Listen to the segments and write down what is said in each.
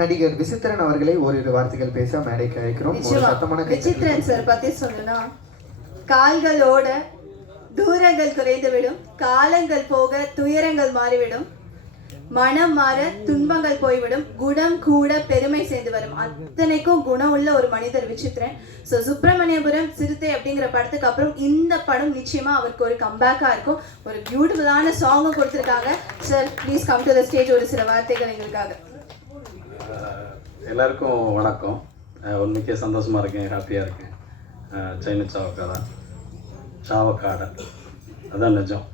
நடிகர் விசித்திரன் அவர்களை ஓரிரு வார்த்தைகள் பேச மேடைக்கு அழைக்கிறோம். விசித்திரன் சார் பத்தி சொல்லணும்னா, கால்களோட தூரங்கள் குறைந்துவிடும், காலங்கள் போக துயரங்கள் மாறிவிடும், மனம் மாற துன்பங்கள் போய்விடும், குணம் கூட பெருமை சேர்ந்து வரும். அத்தனைக்கும் குணம் உள்ள ஒரு மனிதர் விசித்திரன். ஸோ சுப்பிரமணியபுரம் சிறுத்தை அப்படிங்கிற படத்துக்கு அப்புறம் இந்த படம் நிச்சயமா அவருக்கு ஒரு கம்பேக்கா இருக்கும். ஒரு பியூட்டிஃபுல்லான சாங்கும் கொடுத்துருக்காங்க. Sir please come to the stage. ஒரு சில வார்த்தைகள் எங்களுக்காக. எல்லாருக்கும் வணக்கம். உண்மைக்கே சந்தோஷமாக இருக்கேன், ஹாப்பியாக இருக்கேன். சைன சாவக்காடை அதான் நிஜம்.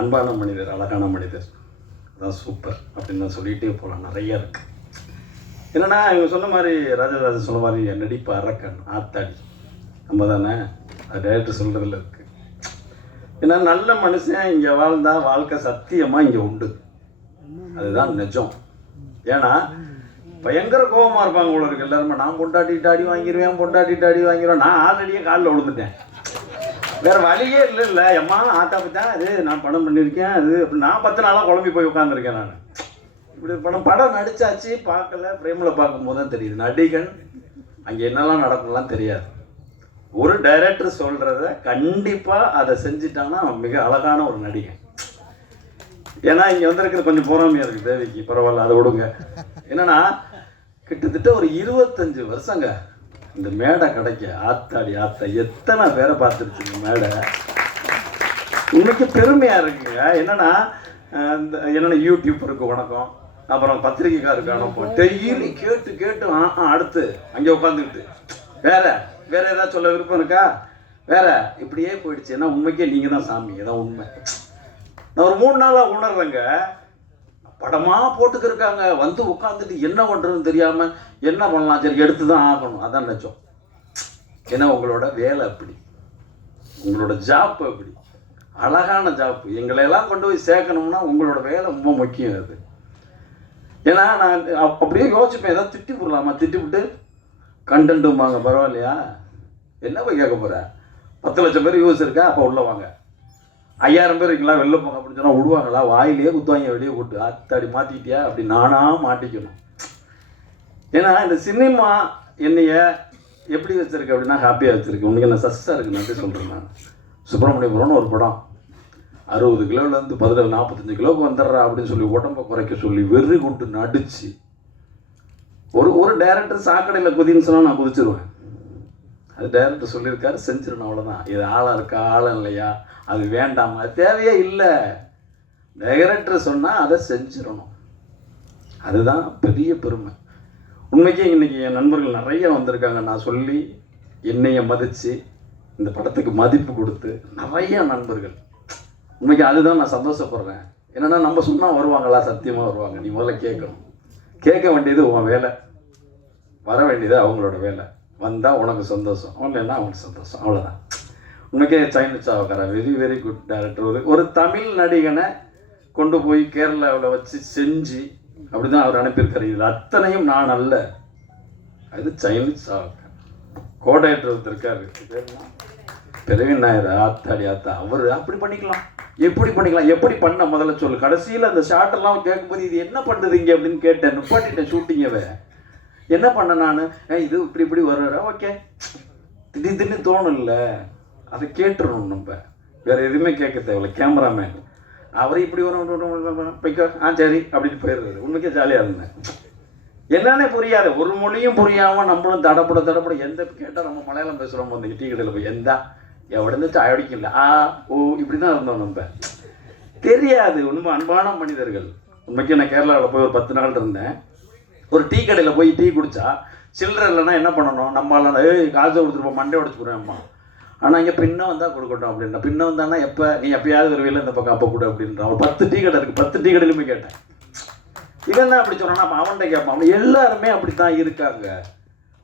அன்பான மனிதர், அழகான மனிதர், அதான் சூப்பர் அப்படின்னு நான் சொல்லிகிட்டே போகலாம். நிறையா இருக்குது. என்னென்னா இவங்க சொன்ன மாதிரி, ராஜராஜன் சொன்ன மாதிரி, என் நடிப்பு அரக்கன் ஆத்தாடி நம்ம தானே, அது டைரக்டர் சொல்கிறதுல இருக்குது. ஏன்னா நல்ல மனுஷன் இங்கே வாழ்ந்தால் வாழ்க்கை சத்தியமாக இங்கே உண்டு, அதுதான் நிஜம். ஏன்னா பயங்கர கோபமாக இருப்பாங்க உள்ள இருக்கு எல்லாருமே. நான் பொண்டாட்டிட்டு அடி வாங்கிடுவேன், பொண்டாட்டிட்டு அடி வாங்கிடுவேன். நான் ஆல்ரெடியே காலில் விழுந்துட்டேன், வேறு வழியே இல்லை. எம்மா ஆத்தா பத்தா அது நான் படம் பண்ணியிருக்கேன், அது அப்படி நான் 10 நாளாக குழம்பி போய் உட்காந்துருக்கேன். நான் இப்படி படம் நடித்தாச்சு, பார்க்கல, பிரேமில் பார்க்கும்போது தான் தெரியுது நடிகன் அங்கே என்னெல்லாம் நடக்கும்லாம் தெரியாது. ஒரு டைரக்டர் சொல்கிறத கண்டிப்பாக அதை செஞ்சிட்டாங்கன்னா மிக அழகான ஒரு நடிகன். ஏன்னா இங்கே வந்திருக்கிறது கொஞ்சம் பொறாமையாக இருக்குது தேவிக்கு, பரவாயில்ல அதை விடுங்க. என்னன்னா கிட்டத்தட்ட ஒரு 25 வருஷங்க இந்த மேடை கிடைக்க. ஆத்தாடி ஆத்தா எத்தனை பேரை பார்த்துருச்சு இந்த மேடை. இன்னைக்கு பெருமையாக இருக்குங்க. என்னன்னா என்னென்ன யூடியூப்பருக்கு வணக்கம், அப்புறம் பத்திரிகைக்காருக்கு அனுப்போம், டெய்லி கேட்டு கேட்டு அடுத்து அங்கே உட்காந்துக்கிட்டு வேற ஏதாவது சொல்ல விருப்பம் இருக்கா, வேற இப்படியே போயிடுச்சு. ஏன்னா உண்மைக்கே நீங்கள் தான் சாமி, அதான் உண்மை. நான் ஒரு 3 நாளாக உணர்றேங்க. படமாக போட்டுக்கிருக்காங்க, வந்து உட்காந்துட்டு என்ன பண்ணுறதுன்னு தெரியாமல் என்ன பண்ணலாம், சரி எடுத்து தான் ஆகணும், அதான் நினச்சோம். ஏன்னா உங்களோட வேலை அப்படி, உங்களோட ஜாப் அப்படி அழகான ஜாப்பு. எங்களையெல்லாம் கொண்டு போய் சேர்க்கணும்னா உங்களோட வேலை ரொம்ப முக்கியம் அது. ஏன்னா நான் அப்படியே யோசிப்பேன், ஏதாவது திட்டி போடலாமா, திட்டி விட்டு கண்டென்ட்டுமாங்க, பரவாயில்லையா, என்ன போய் கேட்க போகிற, 10 லட்சம் பேர் யூஸ் இருக்கா, அப்போ உள்ள வாங்க, 5000 பேர் இருக்கீங்களா வெளில போங்க அப்படின்னு சொன்னால் விடுவாங்களா, வாயிலேயே குத்துவாங்க வெளியே கூட்டு. அத்தாடி மாட்டிக்கிட்டியா அப்படி நானாக மாட்டிக்கணும். ஏன்னா இந்த சினிமா என்னைய எப்படி வச்சுருக்கு அப்படின்னா ஹாப்பியாக வச்சுருக்கு. உனக்கு என்ன சக்ஸஸாக இருக்குது நன்றி சொல்கிறேன். நான் சுப்பிரமணியபுரம்னு ஒரு படம் 60 கிலோவிலேருந்து 45 கிலோவுக்கு வந்துடுறா அப்படின்னு சொல்லி உடம்பை குறைக்க சொல்லி வெறி கொண்டு நடிச்சு ஒரு டைரக்டர் சாக்கடையில் குதின்னு சொன்னால் நான் குதிச்சிருவேன். அது டைரக்டர் சொல்லியிருக்காரு, செஞ்சிடணும், அவ்வளோதான். இது ஆளாக இருக்கா ஆளம் இல்லையா அது வேண்டாமா, அது தேவையே இல்லை. டைரக்டர் சொன்னால் அதை செஞ்சிடணும், அதுதான் பெரிய பெருமை. உண்மைக்கே இன்றைக்கி என் நண்பர்கள் நிறைய வந்திருக்காங்க. நான் சொல்லி என்னைய மதித்து இந்த படத்துக்கு மதிப்பு கொடுத்து நிறைய நண்பர்கள். உண்மைக்கு அதுதான் நான் சந்தோஷப்படுறேன். என்னென்னா நம்ம சொன்னால் வருவாங்களா, சத்தியமாக வருவாங்க. நீ முதல்ல கேட்கணும், கேட்க வேண்டியது உன் வேலை, வர வேண்டியது அவங்களோட வேலை. வந்தால் உனக்கு சந்தோஷம், இல்லைன்னா அவனுக்கு சந்தோஷம், அவ்வளோதான். உனக்கே சைன சாவக்காரா வெரி வெரி குட் டைரக்டர். ஒரு தமிழ் நடிகனை கொண்டு போய் கேரளாவில் வச்சு செஞ்சு அப்படி தான் அவர் அனுப்பியிருக்காரு. இதில் அத்தனையும் நான் அல்ல, அது சைனீஸ் சாவக்கார். கோடைரக்டர் ஒருத்தருக்காரு பிரவீன் நாயர். ஆத்தாடி ஆத்தா அவர் அப்படி பண்ணிக்கலாம், எப்படி பண்ணிக்கலாம், எப்படி பண்ண முதல்ல சொல்லு. கடைசியில் அந்த ஷார்ட்டெல்லாம் கேட்கும்போது இது என்ன பண்ணுறதுங்க அப்படின்னு கேட்டேன், நிப்பாட்டிட்டேன் ஷூட்டிங்கவே. என்ன பண்ண நான், இது இப்படி வர்ற ஓகே, திடீர்னு தோணும் இல்லை, அதை கேட்டுருணும். நம்ம வேறு எதுவுமே கேட்க தேவையில்ல. கேமராமேன் அவரை இப்படி போய்க்கோ, சரி அப்படின்னு போயிடுறது. உண்மைக்கே ஜாலியாக இருந்தேன். என்னன்னே புரியாது, ஒரு மொழியும் புரியாமல் நம்மளும் தடப்பட எந்த கேட்டால் நம்ம மலையாளம் பேசுகிறோம். அந்த டீ கடையில் போய் எந்தா எவ்வளோ சாய அடிக்கல ஓ இப்படி தான் இருந்தோம். நம்ம தெரியாது. உண்மை அன்பான மனிதர்கள். உண்மைக்கு நான் கேரளாவில் போய் ஒரு 10 நாள் இருந்தேன். ஒரு டீ கடையில் போய் டீ குடித்தா சில்லறை இல்லைன்னா என்ன பண்ணணும், நம்மளால் காசை கொடுத்துருப்போம், மண்டே உடச்சு போடுவேன் அம்மா. ஆனால் இங்கே பின்ன வந்தால் கொடுக்கட்டும் அப்படின்னா, பின்ன வந்தான்னா எப்போ நீ எப்பயாவது வருவீல இந்த பக்கம் அப்போ கூட அப்படின்ற. ஒரு 10 டீ கடை இருக்குது, 10 டீ கடையிலுமே கேட்டேன். இவன் தான் அப்படி சொன்னான்னா அப்போ அவன்கிட்ட கேட்பான். எல்லாருமே அப்படி தான் இருக்காங்க.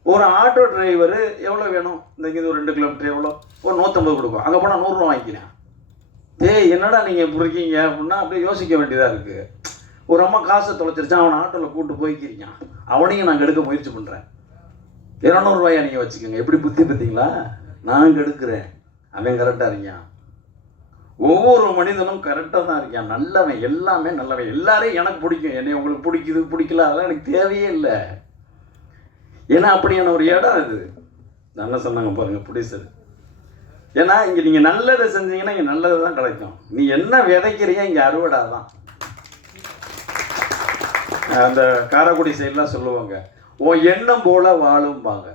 ஒரு ஆட்டோ டிரைவர் எவ்வளோ வேணும், இந்த இங்கே ஒரு 2 கிலோமீட்டர் எவ்வளோ, ஒரு 150 கொடுக்கும். அங்கே போனால் 100 ரூபா வாங்கிக்கிறேன். என்னடா நீங்கள் இப்படி இருக்கீங்க அப்படின்னா அப்படியே யோசிக்க வேண்டியதாக இருக்குது. ஒரு அம்மா காசை தொலைச்சிருச்சான், அவனை ஆட்டோவில் கூப்பிட்டு போய்க்கிறீங்க, அவனையும் நாங்கள் எடுக்க முயற்சி பண்ணுறேன். 200 ரூபாயா நீங்கள் வச்சுக்கோங்க. எப்படி புத்தி பார்த்தீங்களா, நாங்கள் எடுக்கிறேன், அவன் கரெக்டாக இருக்கான். ஒவ்வொரு மனிதனும் கரெக்டாக தான் இருக்கான், நல்லவன், எல்லாமே நல்லவன். எல்லாரையும் எனக்கு பிடிக்கும், என்னை உங்களுக்கு பிடிக்குது பிடிக்கல அதெல்லாம் எனக்கு தேவையே இல்லை. ஏன்னா அப்படியான ஒரு இடம் அது. நல்லா சொன்னாங்க பாருங்க ப்ரொடியூசர். ஏன்னா இங்கே நீங்கள் நல்லதை செஞ்சீங்கன்னா இங்கே நல்லது தான் கிடைக்கும். நீ என்ன விதைக்கிறியோ இங்கே அறுவடை தான். அந்த காரைக்குடி சைட்லாம் சொல்லுவாங்க, உன் எண்ணம் போல வாழும்பாங்க.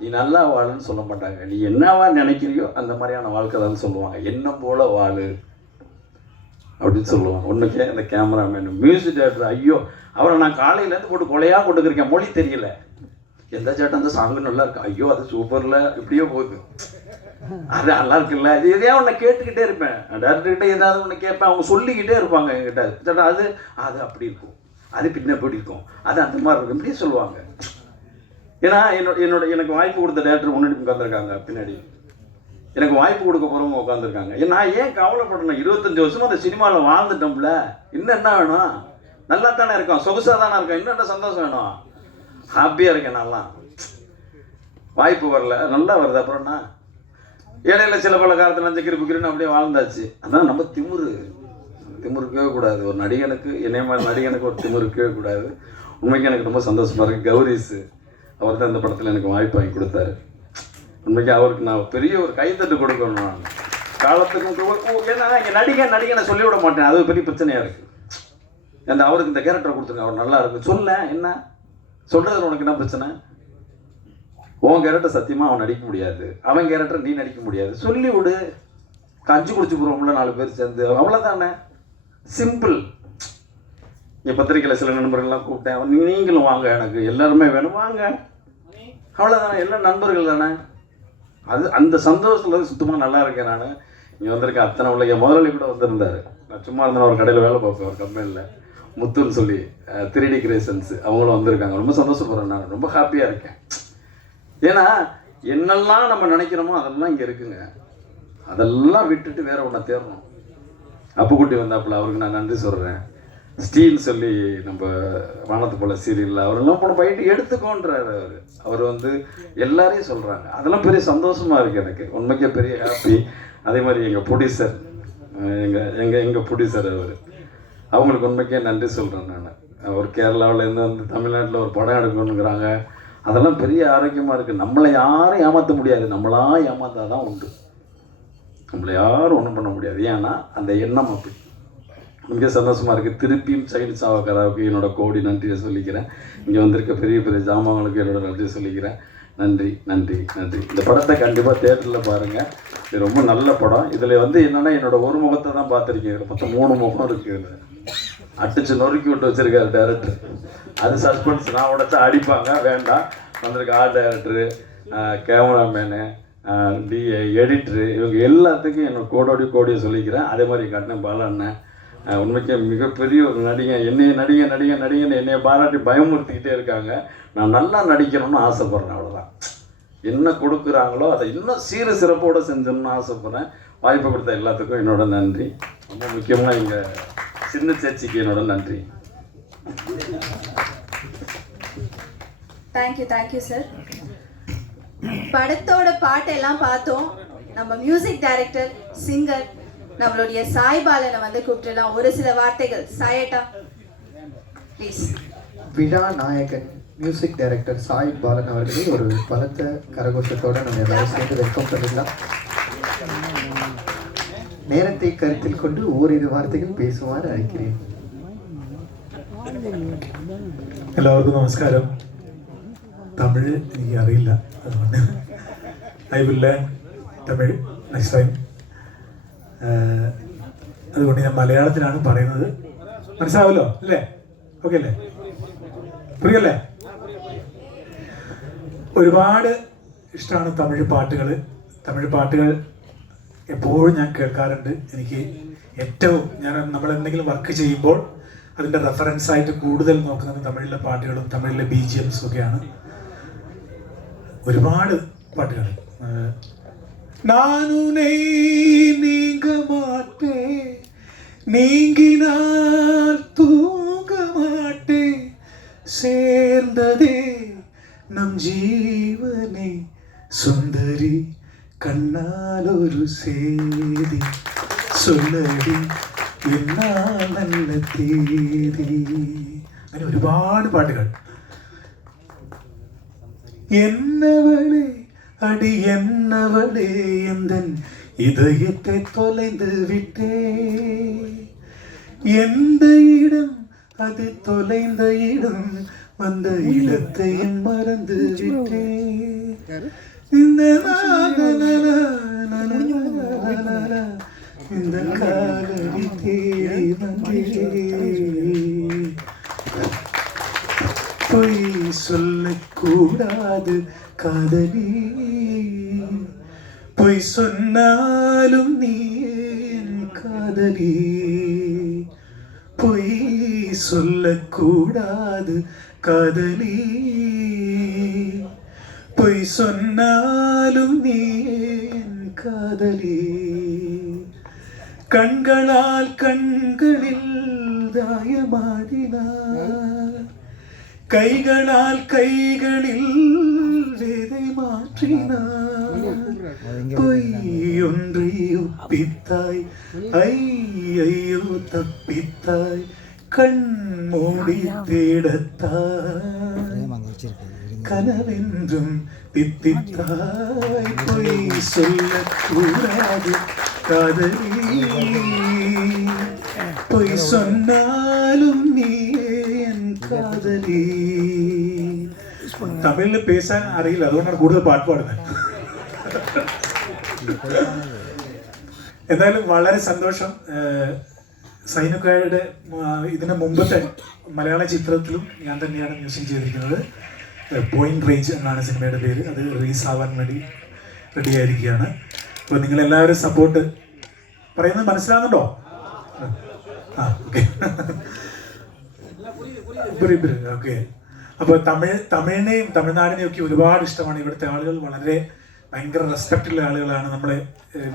நீ நல்லா வாழுன்னு சொல்ல மாட்டாங்க, நீ என்னவா நினைக்கிறியோ அந்த மாதிரியான வாழ்க்கை தான் சொல்லுவாங்க. எண்ணம் போல வாழு அப்படின்னு சொல்லுவாங்க. ஒன்றுக்கே அந்த கேமராமேன், மியூசிக் டேரக்டர், ஐயோ அவரை நான் காலையிலேருந்து போட்டு கொலையாக கொண்டுக்கிறேன், மொழி தெரியல, எந்த சேட்டம் அந்த சாங்கு நல்லா இருக்கு, ஐயோ அது சூப்பரில் இப்படியே போகுது, அது நல்லா இருக்குல்ல, இது எதையாவது ஒன்று கேட்டுக்கிட்டே இருப்பேன். டேரக்டர்கிட்ட ஏதாவது ஒன்று கேட்பேன், அவங்க சொல்லிக்கிட்டே இருப்பாங்க என்கிட்ட, சேட்டா அது அது அப்படி இருக்கும், அது பின்ன எப்படி இருக்கும், அது அந்த மாதிரி இருக்கும், இப்படியே சொல்லுவாங்க. ஏன்னா எனக்கு வாய்ப்பு கொடுத்த டேரக்டர் முன்னாடி உட்காந்துருக்காங்க, பின்னாடி எனக்கு வாய்ப்பு கொடுக்க போகிறவங்க உட்காந்துருக்காங்க. நான் ஏன் கவலைப்படணும், 25 வருஷமாக அந்த சினிமாவில் வாழ்ந்துட்டோம்ல, இன்னும் என்ன வேணும், நல்லா தானே இருக்கோம், சொகுசாக தானே இருக்கோம், இன்னும் என்ன சந்தோஷம் வேணும், ஹாப்பியாக இருக்கேன். நல்லா வாய்ப்பு வரல, நல்லா வருது, அப்புறம்னா இடையில சில பல காலத்தில் நஞ்சக்கிரி புக்கிரின்னு அப்படியே வாழ்ந்தாச்சு. அதான் நம்ம திமுருக்கவே கூடாது. ஒரு நடிகனுக்கு, என்னைய மாதிரி நடிகனுக்கு ஒரு திமுருக்கவே கூடாது. உண்மைக்கு எனக்கு ரொம்ப சந்தோஷமாக இருக்குது. கௌரிஸ் அவர் தான் இந்த படத்தில் எனக்கு வாய்ப்பு வாங்கி கொடுத்தாரு. உண்மைக்கு அவருக்கு நான் பெரிய ஒரு கைத்தட்டு கொடுக்கணும். நான் காலத்துக்கும் ஏன்னா இங்கே நடிகனை சொல்லிவிட மாட்டேன், அது ஒரு பெரிய பிரச்சனையாக இருக்குது. அந்த அவருக்கு இந்த கேரக்டர் கொடுத்துருங்க, அவர் நல்லா இருக்கு சொல்ல, என்ன சொல்கிறது உனக்கு என்ன பிரச்சனை, உன் கேரக்டர் சத்தியமாக அவன் நடிக்க முடியாது, அவன் கேரக்டர் நீ நடிக்க முடியாது, சொல்லி விடு, கஞ்சி குடிச்சு போகிறோம்ல 4 பேர் சேர்ந்து, அவ்வளோதானே, சிம்பிள். இங்கே பத்திரிக்கையில் சில நண்பர்கள்லாம் கூப்பிட்டேன், நீங்களும் வாங்க, எனக்கு எல்லாருமே வேணும் வாங்க, அவ்வளோதானே, எல்லாம் நண்பர்கள் தானே. அது அந்த சந்தோஷத்தில் சுத்தமாக நல்லா இருக்கேன். நான் இங்கே வந்திருக்கேன், அத்தனை உள்ள என் முதலாளி கூட வந்திருந்தார். நான் சும்மா இருந்தேன், ஒரு கடையில் வேலை பார்ப்பேன், ஒரு கம்பெனியில், முத்துன்னு சொல்லி 3D கிரியேஷன்ஸ், அவங்களும் வந்திருக்காங்க. ரொம்ப சந்தோஷப்படுறேன், நான் ரொம்ப ஹாப்பியாக இருக்கேன். ஏன்னா என்னெல்லாம் நம்ம நினைக்கிறோமோ அதெல்லாம் இங்கே இருக்குங்க, அதெல்லாம் விட்டுட்டு வேற ஒன்றை தேடணும். அப்புக்குட்டி வந்தாப்புல, அவருக்கு நான் நன்றி சொல்கிறேன். ஸ்டீன்னு சொல்லி நம்ம வானத்து போல சீரியலில் அவரெல்லாம் போன போயிட்டு எடுத்துக்கோன்றார். அவர் வந்து எல்லாரையும் சொல்கிறாங்க, அதெல்லாம் பெரிய சந்தோஷமாக இருக்குது எனக்கு, உண்மைக்கே பெரிய ஹாப்பி. அதே மாதிரி எங்கள் ப்ரொடியூசர், எங்கள் ப்ரொடியூசர் அவங்களுக்கு உண்மைக்கே நன்றி சொல்கிறேன் நான். அவர் கேரளாவிலேருந்து வந்து தமிழ்நாட்டில் ஒரு படம் எடுக்கணுங்கிறாங்க, அதெல்லாம் பெரிய ஆரோக்கியமாக இருக்குது. நம்மளை யாரும் ஏமாற்ற முடியாது, நம்மளா ஏமாற்றா தான் உண்டு, நம்மளை யாரும் ஒன்றும் பண்ண முடியாது. ஏன்னா அந்த எண்ணம் அப்படி. மிக சந்தோஷமாக இருக்குது. திருப்பியும் சைல்ட் சாவக்காராவுக்கு என்னோட கோடி நன்றியை சொல்லிக்கிறேன். இங்கே வந்திருக்க பெரிய பெரிய ஜாமான்களுக்கு என்னோட நன்றியை சொல்லிக்கிறேன். நன்றி நன்றி நன்றி. இந்த படத்தை கண்டிப்பாக தேட்டரில் பாருங்கள், இது ரொம்ப நல்ல படம். இதில் வந்து என்னென்னா என்னோடய ஒரு முகத்தை தான் பார்த்துருக்கீங்க, மொத்தம் 3 முகம் இருக்குது. அடிச்சு நொறுக்கி விட்டு வச்சுருக்காரு டேரக்டர், அது சஸ்பென்ஸ், நான் உடச்சா அடிப்பாங்க, வேண்டாம். வந்திருக்க ஆர்ட் டைரக்டரு, கேமராமேனு, எடிட்ரு, இவங்க எல்லாத்துக்கும் என்னோட கோடியை சொல்லிக்கிறேன். அதே மாதிரி கட்டின பாலண்ணன் உண்மைக்கே மிகப்பெரிய ஒரு நடிகன். என்னையை பாராட்டி பயமுறுத்திக்கிட்டே இருக்காங்க. நான் நல்லா நடிக்கணும்னு ஆசைப்பட்றேன், அவ்வளோதான். என்ன கொடுக்குறாங்களோ அதை இன்னும் சீர சிறப்போடு செஞ்சோம்னு ஆசைப்பட்றேன். வாய்ப்பு கொடுத்த எல்லாத்துக்கும் என்னோட நன்றி. ரொம்ப முக்கியமாக எங்கள் சின்ன சேச்சிக்கு என்னோட நன்றி. Thank you sir. படத்தோட பாட்டெல்லாம் பார்த்தோம். நம்ம மியூசிக் டைரக்டர், சிங்கர் நம்மளுடைய சாய் பாலனை வந்து கூப்பிட்டுலாம் ஒரு சில வார்த்தைகள். சாயட்டா ப்ளீஸ். விழா நாயகன் மியூசிக் டைரக்டர் சாய் பாலன் அவர்களே ஒரு பலத்த கரகோஷத்தோடு நம்ம எல்லாரும் சேர்ந்து வெல்கம் பண்ணிடலாம். நேரத்தை கருத்தில் கொண்டு ஓரிரு வார்த்தைகள் பேசுமாறு அழைக்கிறேன். എല്ലാവർക്കും നമസ്കാരം. തമിഴ് എനിക്ക് അറിയില്ല, അതുകൊണ്ട് I will learn Tamil next time. അതുകൊണ്ട് ഞാൻ മലയാളത്തിലാണ് പറയുന്നത്. മനസ്സിലാവല്ലോ അല്ലേ? ഓക്കെ അല്ലേ? പ്രിയല്ലേ? ഒരുപാട് ഇഷ്ടമാണ് തമിഴ് പാട്ടുകൾ എപ്പോഴും ഞാൻ കേൾക്കാറുണ്ട്. എനിക്ക് ഏറ്റവും നമ്മൾ എന്തെങ്കിലും വർക്ക് ചെയ്യുമ്പോൾ അതിൻ്റെ റെഫറൻസായിട്ട് കൂടുതൽ നോക്കുന്നത് തമിഴിലെ പാട്ടുകളും തമിഴിലെ BGMs ഒക്കെയാണ്. ഒരുപാട് പാട്ടുകൾ. നാനുനേ നീങ്ക മാട്ടേ നീങ്കിനാൽ തൂങ്ക മാട്ടേ சேர்ந்ததே நம் ஜீவனே சுந்தரி கண்ணால் ஒரு சேதி சொல்லடி എന്നാ നല്ല തീയതി. അങ്ങനെ ഒരുപാട് പാട്ടുകൾ. എന്നവളെ അടി എന്നവളെ എന്തൻ இதயத்தை தொலைந்து விட்டே, எந்த இடம் அது தொலைந்த இடம், வந்த இடத்தையும் மறந்து விட்டே. இந்த இந்த காலடி தேடி வந்தே, பொய் சொல்லக்கூடாது காதலி, பொய் சொன்னாலும் நீ என் காதலி, பொய் சொல்லக்கூடாது காதலி, பொய் சொன்னாலும் நீ என் காதலி. கண்களால் கண்களில் தாயமாடினார், கைகளால் கைகளில் வேதை மாற்றினார். பொய் ஒன்றை ஒப்பித்தாய், ஐயோ தப்பித்தாய், கண் மூடி தேடத்தாய், கனவென்றும் தித்தித்தாய். பொய் சொல்லக்கூடாது காதலி, பொய் சொன்னாலும் நீ என் കാതലി. തമിഴിൽ പേശാൻ അറിയില്ല, അതുകൊണ്ടാണ് കൂടുതൽ പാട്ട് പാടുന്നത്. എന്തായാലും വളരെ സന്തോഷം. സൈനുക്കായുടെ ഇതിന് മുമ്പത്തെ മലയാള ചിത്രത്തിലും ഞാൻ തന്നെയാണ് മ്യൂസിക് ചെയ്തിരിക്കുന്നത്. പോയിന്റ് റേഞ്ച് എന്നാണ് സിനിമയുടെ പേര്. അത് റിലീസ് ആവാൻ വേണ്ടി റെഡി ആയിരിക്കുകയാണ്. അപ്പോൾ നിങ്ങളെല്ലാവരും സപ്പോർട്ട് പറയുന്നത് മനസ്സിലാകുന്നുണ്ടോ? ആ ഓക്കെ ഓക്കെ. അപ്പോൾ തമിഴിനെയും തമിഴ്നാടിനെയും ഒക്കെ ഒരുപാട് ഇഷ്ടമാണ്. ഇവിടുത്തെ ആളുകൾ വളരെ ഭയങ്കര റെസ്പെക്റ്റുള്ള ആളുകളാണ്. നമ്മളെ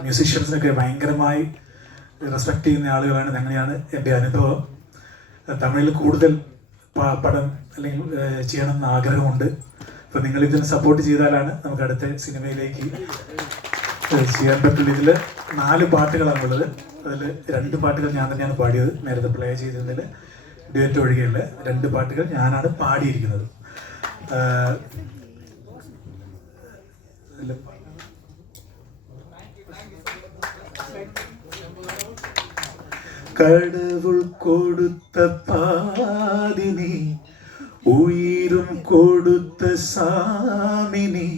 മ്യൂസീഷ്യൻസിനൊക്കെ ഭയങ്കരമായി റെസ്പെക്റ്റ് ചെയ്യുന്ന ആളുകളാണ്. അങ്ങനെയാണ് എൻ്റെ അനുഭവം. തമിഴിൽ കൂടുതൽ പടം അല്ലെങ്കിൽ ചെയ്യണമെന്ന് ആഗ്രഹമുണ്ട്. അപ്പോൾ നിങ്ങൾ ഇതിന് സപ്പോർട്ട് ചെയ്താലാണ് നമുക്ക് അടുത്ത സിനിമയിലേക്ക് ചെയ്യാൻ പറ്റുള്ളൂ. ഇതിൽ 4 പാട്ടുകളാണുള്ളത്. അതിൽ 2 പാട്ടുകൾ ഞാൻ തന്നെയാണ് പാടിയത്. നേരത്തെ പ്ലേ ചെയ്തതിൽ ഡ്യുവറ്റ് ഒഴികെയുള്ള 2 പാട്ടുകൾ ഞാനാണ് പാടിയിരിക്കുന്നത്. கடவுள் கொடுத்த பாதினி, உயிரும் கொடுத்த சாமினி,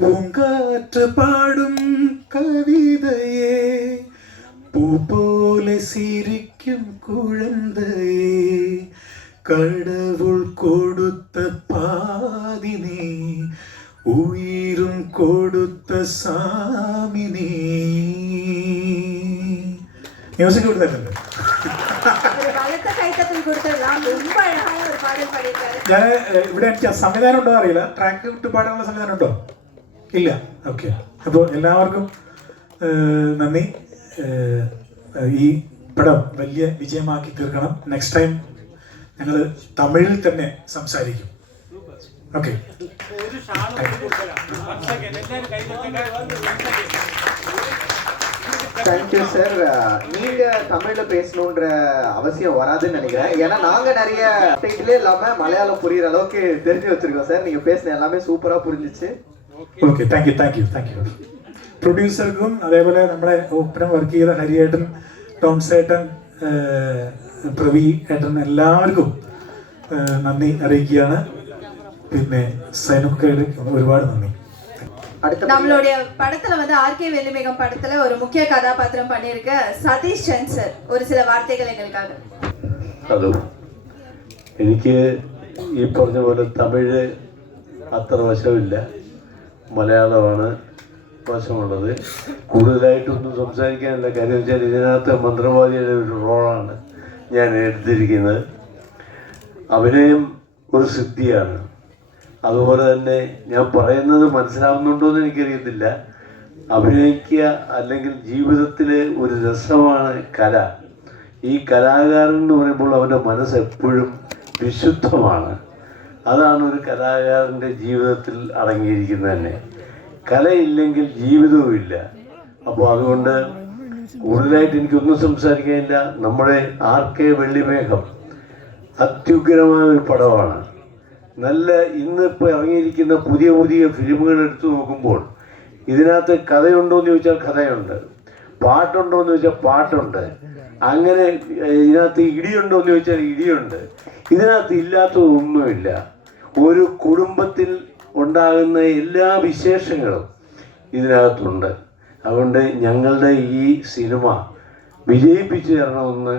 பூங்காற்று பாடும் கவிதையே, பூ போல சிரிக்கும் குழந்தையே, கடவுள் கொடுத்த பாதினி, உயிரும் கொடுத்த சாமினி. മ്യൂസിക് കൊടുത്തിട്ടുണ്ട്. ഞാൻ ഇവിടെ എനിക്ക് സംവിധാനം ഉണ്ടോ അറിയില്ല. ട്രാക്ക് വിട്ട് പാടാനുള്ള സംവിധാനം ഉണ്ടോ? ഇല്ല. ഓക്കെ. അപ്പോൾ എല്ലാവർക്കും നന്ദി. ഈ പടം വലിയ വിജയമാക്കി തീർക്കണം. നെക്സ്റ്റ് ടൈം ഞങ്ങൾ തമിഴിൽ തന്നെ സംസാരിക്കും. ഓക്കെ. Thank you sir. நீங்க தமிழ்ல பேசணுன்ற அவசியம் வராதுன்னு நினைக்கிறேன். ஏன்னா நாங்க நிறைய டைட்டிலே இல்லாம மலையாளம் புரியுற அளவுக்கு தெரிஞ்சு வச்சிருக்கோம் சார். நீங்க பேசின எல்லாமே സൂപ്പറാ പുരിஞ்சிச்சு. ഓക്കെ. Thank you. പ്രൊഡ്യൂസർക്കും അതേപോലെ നമ്മളെ ഒപ്പരം വർക്ക് ചെയ്ത ഹരിയേട്ടൻ, ടോംസേട്ടൻ, പ്രവി ഏട്ടൻ എല്ലാവർക്കും നന്ദി അറിയിക്കുകയാണ്. പിന്നെ സൈനുക്കയുടെ ഒരുപാട് നന്ദി. நம்மளுடைய படத்துல வந்து ஆர்கே வெள்ளிமேகம் படத்துல ஒரு முக்கிய கதாபாத்திரம் பண்ணியிருக்க സതീഷ് ചന്ദ് സർ ഒരു ചില വാർത്തകൾ എങ്ങൾക്കാണ്. ഹലോ, എനിക്ക് ഈ പറഞ്ഞ പോലെ തമിഴ് അത്ര വശമില്ല, മലയാളമാണ് വശമുള്ളത്. കൂടുതലായിട്ടൊന്നും സംസാരിക്കാനില്ല. കാര്യം വെച്ചാൽ ഇതിനകത്ത് മന്ത്രവാദിയുടെ ഒരു റോളാണ് ഞാൻ എടുത്തിരിക്കുന്നത്. അഭിനയം ഒരു സിദ്ധിയാണ്. അതുപോലെ തന്നെ ഞാൻ പറയുന്നത് മനസ്സിലാവുന്നുണ്ടോ എന്ന് എനിക്കറിയത്തില്ല. അഭിനയിക്കുക അല്ലെങ്കിൽ ജീവിതത്തിലെ ഒരു രസമാണ് കല. ഈ കലാകാരൻ എന്ന് പറയുമ്പോൾ അവൻ്റെ മനസ്സ് എപ്പോഴും വിശുദ്ധമാണ്. അതാണ് ഒരു കലാകാരൻ്റെ ജീവിതത്തിൽ അടങ്ങിയിരിക്കുന്നത് തന്നെ. കലയില്ലെങ്കിൽ ജീവിതവും ഇല്ല. അപ്പോൾ അതുകൊണ്ട് കൂടുതലായിട്ട് എനിക്കൊന്നും സംസാരിക്കാനില്ല. നമ്മുടെ RK വെള്ളിമേഘം അത്യുഗ്രമായ ഒരു പടമാണ്. നല്ല ഇന്നിപ്പോൾ ഇറങ്ങിയിരിക്കുന്ന പുതിയ പുതിയ ഫിലിമുകൾ എടുത്തു നോക്കുമ്പോൾ ഇതിനകത്ത് കഥയുണ്ടോ എന്ന് ചോദിച്ചാൽ കഥയുണ്ട്, പാട്ടുണ്ടോ എന്ന് ചോദിച്ചാൽ പാട്ടുണ്ട്, അങ്ങനെ ഇതിനകത്ത് ഇടിയുണ്ടോ എന്ന് ചോദിച്ചാൽ ഇടിയുണ്ട്. ഇതിനകത്ത് ഇല്ലാത്തതൊന്നുമില്ല. ഒരു കുടുംബത്തിൽ ഉണ്ടാകുന്ന എല്ലാ വിശേഷങ്ങളും ഇതിനകത്തുണ്ട്. അതുകൊണ്ട് ഞങ്ങളുടെ ഈ സിനിമ വിജയിപ്പിച്ചു തരണമെന്ന്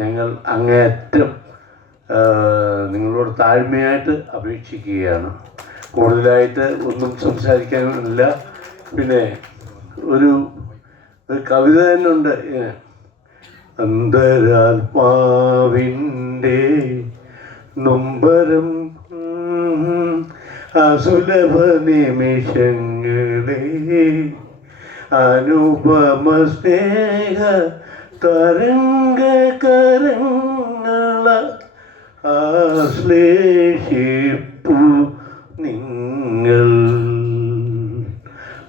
ഞങ്ങൾ അങ്ങേയറ്റം നിങ്ങളോട് താഴ്മയായിട്ട് അപേക്ഷിക്കുകയാണ്. കൂടുതലായിട്ട് ഒന്നും സംസാരിക്കാനില്ല. പിന്നെ ഒരു കവിത തന്നെ ഉണ്ട്. അന്തരാത്മാവിൻ്റെ നൊമ്പരം അസുലഭ നിമിഷങ്ങളെ അനുപമ സ്നേഹ തരംഗകരങ്ങള ആശ്ലേഷിപ്പു നിങ്ങൾ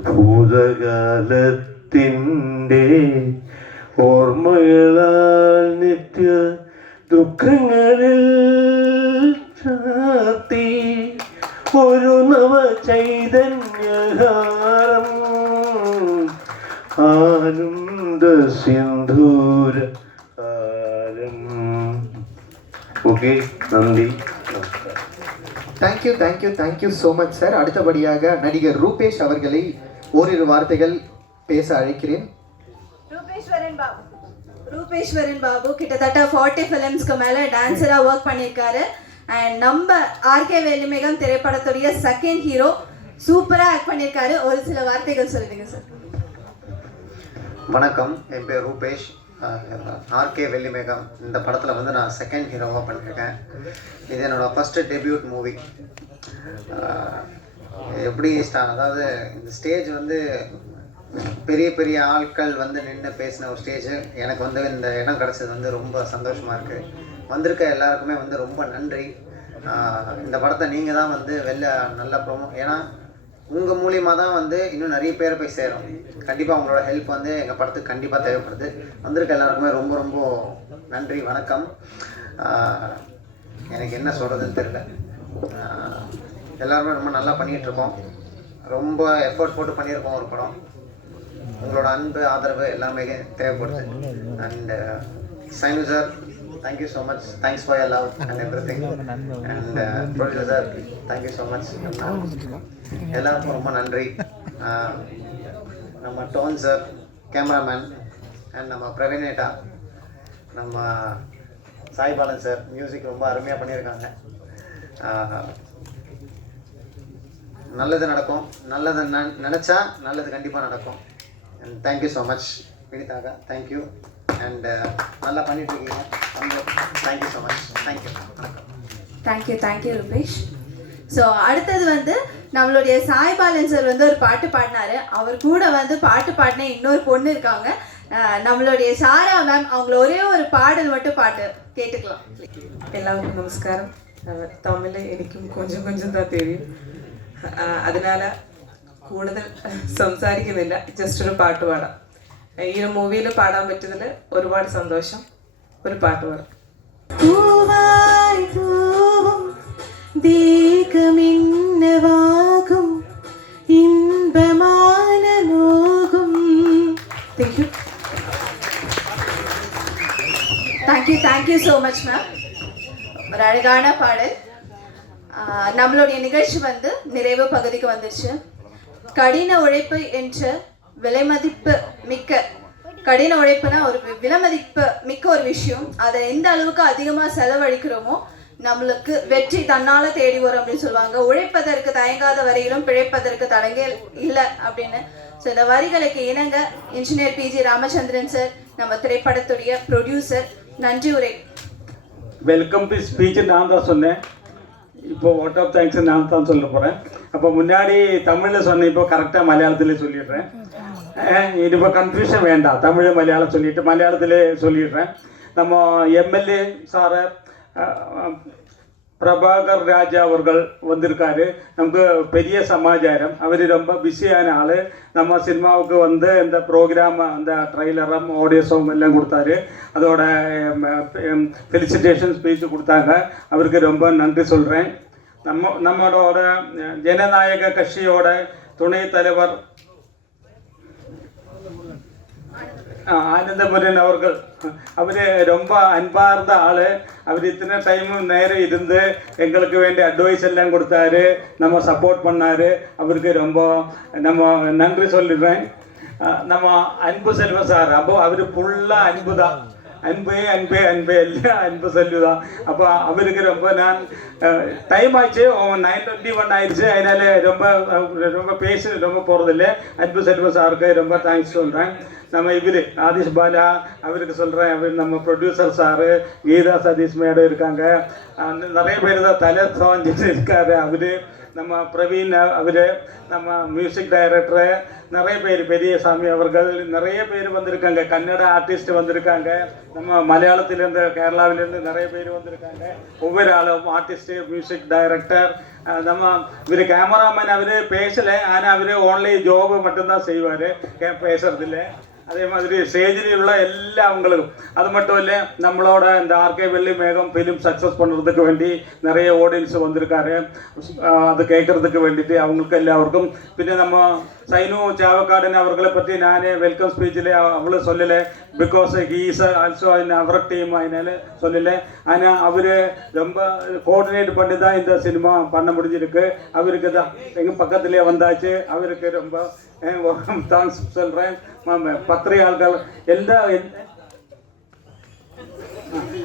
ഭൂതകാലത്തിൻ്റെ ഓർമ്മകളാൽ നിത്യ ദുഃഖങ്ങളിൽ ചാർത്തി ഒരു നവ ചൈതന്യഹാരം ആനന്ദ സിന്ധൂര ഹാരം. ഓക്കെ, നന്ദി, നമസ്കാരം. Thank you so much sir. அடுத்தபடியாக நடிகர் ரூபேஷ் அவர்களை ஓரிரு வார்த்தைகள் பேச அழைக்கிறேன். ரூபேஸ்வரன் பாபு கிட்டத்தட்ட 40 ஃபிலிம்ஸ்க்கு மேலே டான்ஸராக ஒர்க் பண்ணியிருக்காரு. அண்ட் நம்ம RK வெள்ளிமேகம் திரைப்படத்துடைய செகண்ட் ஹீரோ. சூப்பராக ஆக்ட் பண்ணியிருக்காரு. ஒரு சில வார்த்தைகள் சொல்லுங்க சார். வணக்கம், என் பேர் ரூபேஷ். RK வெள்ளிமேகம் இந்த படத்தில் வந்து நான் செகண்ட் ஹீரோவாக பண்ணியிருக்கேன். இது என்னோடய ஃபஸ்ட்டு டெபியூட் மூவி. எப்படி அதாவது இந்த ஸ்டேஜ் வந்து பெரிய பெரிய ஆட்கள் வந்து நின்று பேசின ஒரு ஸ்டேஜ். எனக்கு வந்து இந்த இடம் கிடச்சது வந்து ரொம்ப சந்தோஷமாக இருக்குது. வந்திருக்க எல்லாருக்குமே வந்து ரொம்ப நன்றி. இந்த படத்தை நீங்கள் தான் வந்து நல்லா ஏன்னா உங்கள் மூலியமாக தான் வந்து இன்னும் நிறைய பேர் போய் சேரும். கண்டிப்பாக உங்களோட ஹெல்ப் வந்து எங்கள் படத்துக்கு கண்டிப்பாக தேவைப்படுது. வந்திருக்க எல்லாருக்குமே ரொம்ப ரொம்ப நன்றி, வணக்கம். எனக்கு என்ன சொல்கிறதுன்னு தெரியல. எல்லாருமே ரொம்ப நல்லா பண்ணிகிட்ருக்கோம். ரொம்ப எஃபர்ட் போட்டு பண்ணியிருக்கோம் ஒரு படம். உங்களோட அன்பு ஆதரவு எல்லாமே தேவைப்படுது. And sign sir, thank you so much. Thanks for your love and everything. And producer sir, thank you so much. எல்லாருக்கும் ரொம்ப நன்றி. நம்ம டோன் சார், கேமராமேன், அண்ட் நம்ம பிரவீனேட்டா, நம்ம சாய்பாலன் சார் மியூசிக் ரொம்ப அருமையாக பண்ணியிருக்காங்க. நல்லது நடக்கும், நல்லது நினச்சா நல்லது கண்டிப்பாக நடக்கும். அண்ட் தேங்க்யூ ஸோ மச் வினிதாக்கா, தேங்க்யூ. அண்ட் நல்லா பண்ணிட்டுருக்கீங்க. Thank you so much. தேங்க்யூ, வணக்கம். தேங்க்யூ ரூபேஷ். ஸோ அடுத்தது வந்து நம்மளுடைய சாய்பாலன் சார் வந்து ஒரு பாட்டு பாடினாரு. அவர் கூட வந்து பாட்டு பாடின இன்னொரு பொண்ணு இருக்காங்க, நம்மளுடைய சாரா மேம். அவங்கள ஒரே ஒரு பாடல் மட்டும் பாட்டு கேட்டுக்கலாம். எல்லாருக்கும் நமஸ்காரம். தமிழ் എനിക്കും கொஞ்சம் தான் தெரியும். അതിനാൽ കൂടുതൽ സംസാരിക്കുന്നില്ല, ജസ്റ്റ് ഒരു പാട്ട് പാടാം. ഈ ഒരു മൂവിയിൽ പാടാൻ പറ്റിയതിൽ ഒരുപാട് സന്തോഷം. ഒരു പാട്ട് പാടാം. ദേഹമിന്നവാകും ഇൻപமான ലോകം. Thank you so much ma'am. ஒரு அழகான பாடல். நம்மளுடைய நிகழ்ச்சி வந்து நிறைவு பகுதிக்கு வந்துடுச்சு. கடின உழைப்பு என்ற விலைமதிப்பு மிக்க, கடின உழைப்புனா ஒரு விலைமதிப்பு மிக்க ஒரு விஷயம். அதை எந்த அளவுக்கு அதிகமாக செலவழிக்கிறோமோ நம்மளுக்கு வெற்றி தன்னால் தேடி வரும் அப்படின்னு சொல்லுவாங்க. உழைப்பதற்கு தயங்காத வரையிலும் பிழைப்பதற்கு தடங்கே இல்லை அப்படின்னு. ஸோ இந்த வரிகளுக்கு இணங்க இன்ஜினியர் PG ராமச்சந்திரன் சார், நம்ம திரைப்படத்துடைய ப்ரொடியூசர், நன்றி உரை. வெல்கம் டு ஸ்பீச் நான் தான் சொன்னேன். இப்போ வாட் ஆஃப் தேங்க்ஸ் நான் தான் சொல்ல போகிறேன். அப்போ முன்னாடி தமிழில் சொன்னேன், இப்போ கரெக்டாக மலையாளத்திலே சொல்லிடுறேன். இப்போ கன்ஃபியூஷன் வேண்டாம், தமிழ் மலையாளம் சொல்லிட்டு மலையாளத்திலே சொல்லிடுறேன். நம்ம MLA சாரை, பிரபாகர் ராஜா அவர்கள் வந்திருக்காரு. நமக்கு பெரிய சமாச்சாரம். அவர் ரொம்ப பிஸியான ஆள். நம்ம சினிமாவுக்கு வந்து இந்த ப்ரோக்ராம் அந்த ட்ரைலரும் ஆடியோ சாங் எல்லாம் கொடுத்தாரு. அதோட ஃபெலிசிட்டேஷன் ஸ்பீச் கொடுத்தாங்க. அவருக்கு ரொம்ப நன்றி சொல்கிறேன். நம்மளோட ஜனநாயக கட்சியோட துணைத் தலைவர் ஆனந்தமுரன் அவர்கள், அவர் ரொம்ப அன்பார்ந்த ஆள். அவர் இத்தனை டைமும் நேரம் இருந்து எங்களுக்கு வேண்டிய அட்வைஸ் எல்லாம் கொடுத்தாரு, நம்ம சப்போர்ட் பண்ணார். அவருக்கு ரொம்ப நம்ம நன்றி சொல்லிடுறேன். நம்ம அன்பு செல்வம் சார், அப்போ அவர் ஃபுல்லாக அன்பு தான். அன்பே அன்பே அன்பே எல்லாம் அன்பு செல்லுதான். அப்போ அவருக்கு ரொம்ப நான் டைம் ஆச்சு, 9:21 ஆயிடுச்சு. அதனால ரொம்ப பேசி ரொம்ப போகிறதில்ல. அன்பு செல்வம் சாருக்கு ரொம்ப தேங்க்ஸ் சொல்கிறேன். நம்ம இவர் ஆதிஷ் பாலா அவருக்கு சொல்கிறேன். அவர் நம்ம producer sir, Geetha Satish madam இருக்காங்க. நிறைய பேர் தான் தலை சாஞ்சிட்டு இருக்காரு. அவர் நம்ம பிரவீன், அவர் நம்ம மியூசிக் டைரக்டரு, நிறைய பேர் பெரியசாமி அவர்கள், நிறைய பேர் வந்திருக்காங்க. கன்னட ஆர்டிஸ்ட் வந்திருக்காங்க. நம்ம மலையாளத்திலேருந்து கேரளாவிலேருந்து நிறைய பேர் வந்திருக்காங்க. ஒவ்வொரு ஆளும் ஆர்டிஸ்ட்டு, மியூசிக் டைரக்டர். நம்ம இவர் கேமராமேன், அவர் பேசலை. ஆனால் அவர் ஓன்லி ஜோபு மட்டும்தான் செய்வார், பேசுறதில்ல. அதே மாதிரி ஸ்டேஜில் உள்ள எல்லாவங்களுக்கும். அது மட்டும் இல்லை, நம்மளோட இந்த ஆர்கே வெள்ளி மேகம் ஃபிலிம் சக்ஸஸ் பண்ணுறதுக்கு வேண்டி நிறைய ஆடியன்ஸ் வந்திருக்காரு. அது கேட்குறதுக்கு வேண்டிட்டு அவங்களுக்கு எல்லாവർക്കും. പിന്നെ நம்ம സൈനു ചാവക്കാടൻ അവരെ പറ്റി ഞാൻ വെൽക്കം സ്പീച്ചിൽ അവൾ சொல்லலை. Because he is also in our team. அதனால சொல்லலை. ஆனால் அவர் ரொம்ப கோஆர்டினேட் பண்ணி தான் இந்த சினிமா பண்ண முடிஞ்சிருக்கு. அவருக்கு தான் எங்கள் பக்கத்துலேயே வந்தாச்சு. அவருக்கு ரொம்ப தேங்க்ஸ் சொல்கிறேன். பத்திரிகையாளர்கள்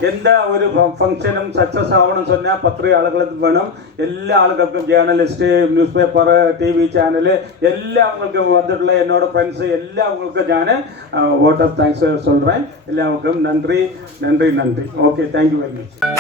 எந்த ஒரு ஃபங்க்ஷனும் சக்ஸஸ் ஆகணும்னு சொன்னால் பத்திரிகையாளர்களுக்கு வேணும். எல்லா ஆளுகளுக்கும், journalist, news paper, TV channel எல்லாவங்களுக்கும் வந்துட்டுள்ள என்னோட ஃப்ரெண்ட்ஸு எல்லாவங்களுக்கும் நான் வோட் ஆஃப் தேங்க்ஸ் சொல்கிறேன். எல்லாருக்கும் நன்றி நன்றி நன்றி. Okay, thank you very much.